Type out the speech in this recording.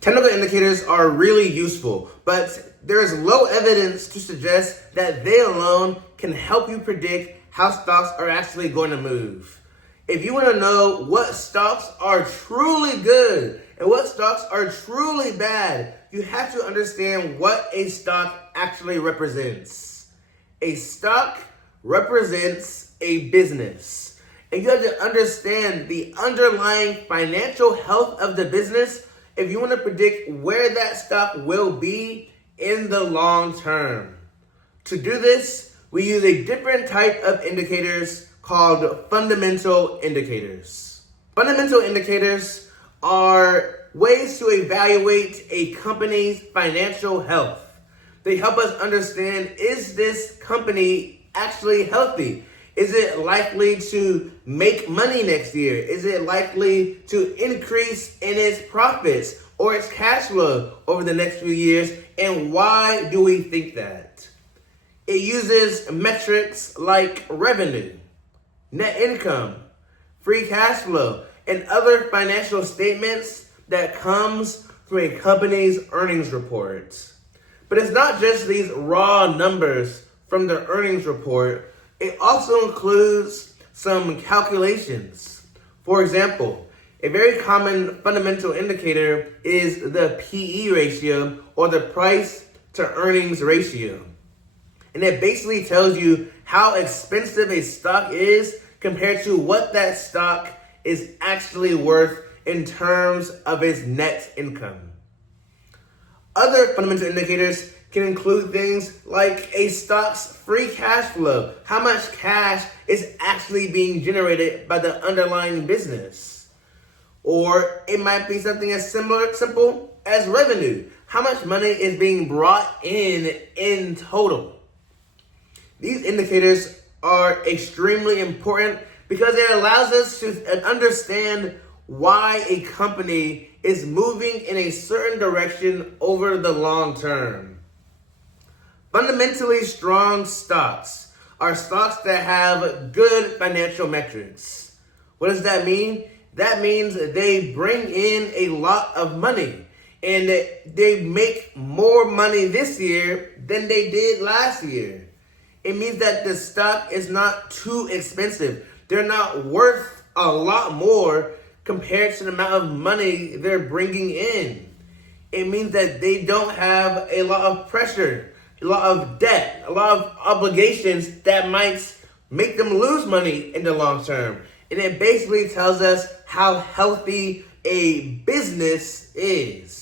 Technical indicators are really useful, but there's low evidence to suggest that they alone can help you predict how stocks are actually going to move. If you want to know what stocks are truly good and what stocks are truly bad, you have to understand what a stock actually represents. A stock represents a business, and you have to understand the underlying financial health of the business if you want to predict where that stock will be in the long term. To do this, we use a different type of indicators called fundamental indicators. Fundamental indicators are ways to evaluate a company's financial health. They help us understand, is this company actually healthy? Is it likely to make money next year? Is it likely to increase in its profits or its cash flow over the next few years? And why do we think that? It uses metrics like revenue, net income, free cash flow, and other financial statements that comes from a company's earnings reports. But it's not just these raw numbers from the earnings report. It also includes some calculations. For example, a very common fundamental indicator is the PE ratio, or the price to earnings ratio. And it basically tells you how expensive a stock is compared to what that stock is actually worth in terms of its net income. Other fundamental indicators can include things like a stock's free cash flow, how much cash is actually being generated by the underlying business. Or it might be something as simple as revenue, how much money is being brought in total. These indicators are extremely important because it allows us to understand why a company is moving in a certain direction over the long term. Fundamentally strong stocks are stocks that have good financial metrics. What does that mean? That means they bring in a lot of money, and they make more money this year than they did last year. It means that the stock is not too expensive. They're not worth a lot more compared to the amount of money they're bringing in. It means that they don't have a lot of pressure, a lot of debt, a lot of obligations that might make them lose money in the long term. And it basically tells us how healthy a business is.